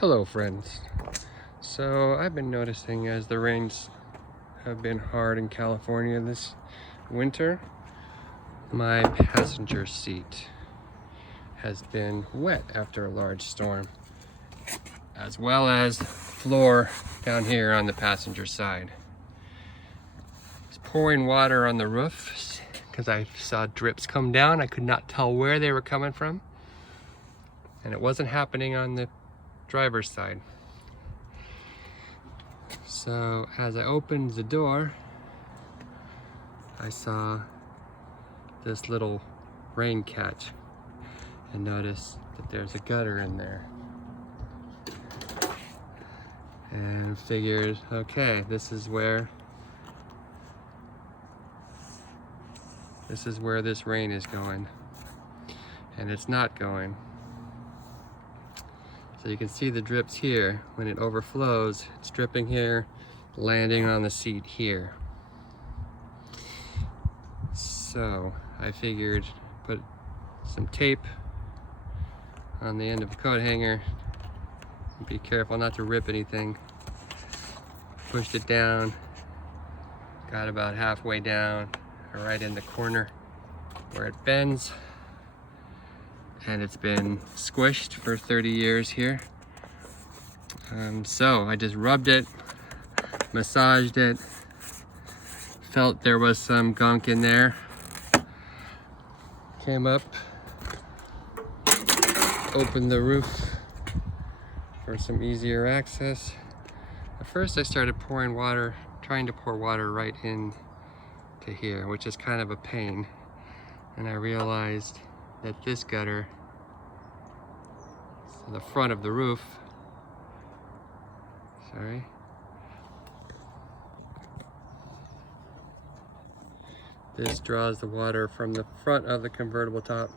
Hello friends. So I've been noticing as the rains have been hard in California this winter, my passenger seat has been wet after a large storm, as well as floor down here on the passenger side. It's pouring water on the roof because I saw drips come down. I could not tell where they were coming from, and it wasn't happening on the driver's side. So as I opened the door, I saw this little rain catch and noticed that there's a gutter in there, and figured, okay, this is where this rain is going, and it's not going. So you can see the drips here. When it overflows, it's dripping here, landing on the seat here. So I figured put some tape on the end of the coat hanger. Be careful not to rip anything. Pushed it down, got about halfway down, right in the corner where it bends. And it's been squished for 30 years here. So I just rubbed it, massaged it, felt there was some gunk in there. Came up, opened the roof for some easier access. At first I started pouring water, trying to pour water right in to here, which is kind of a pain. And I realized that this gutter, so the front of the roof, this draws the water from the front of the convertible top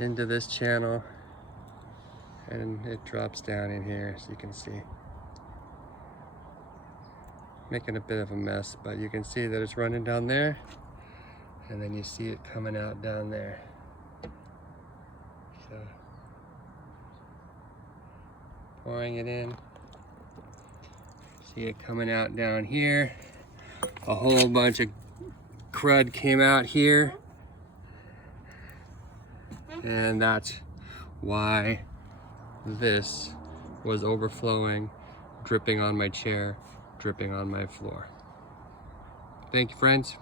into this channel, and it drops down in here, as you can see. Making a bit of a mess, but you can see that it's running down there, and then you see it coming out down there. So pouring it in, see it coming out down here. A whole bunch of crud came out here, and that's why this was overflowing, dripping on my chair, dripping on my floor. Thank you, friends.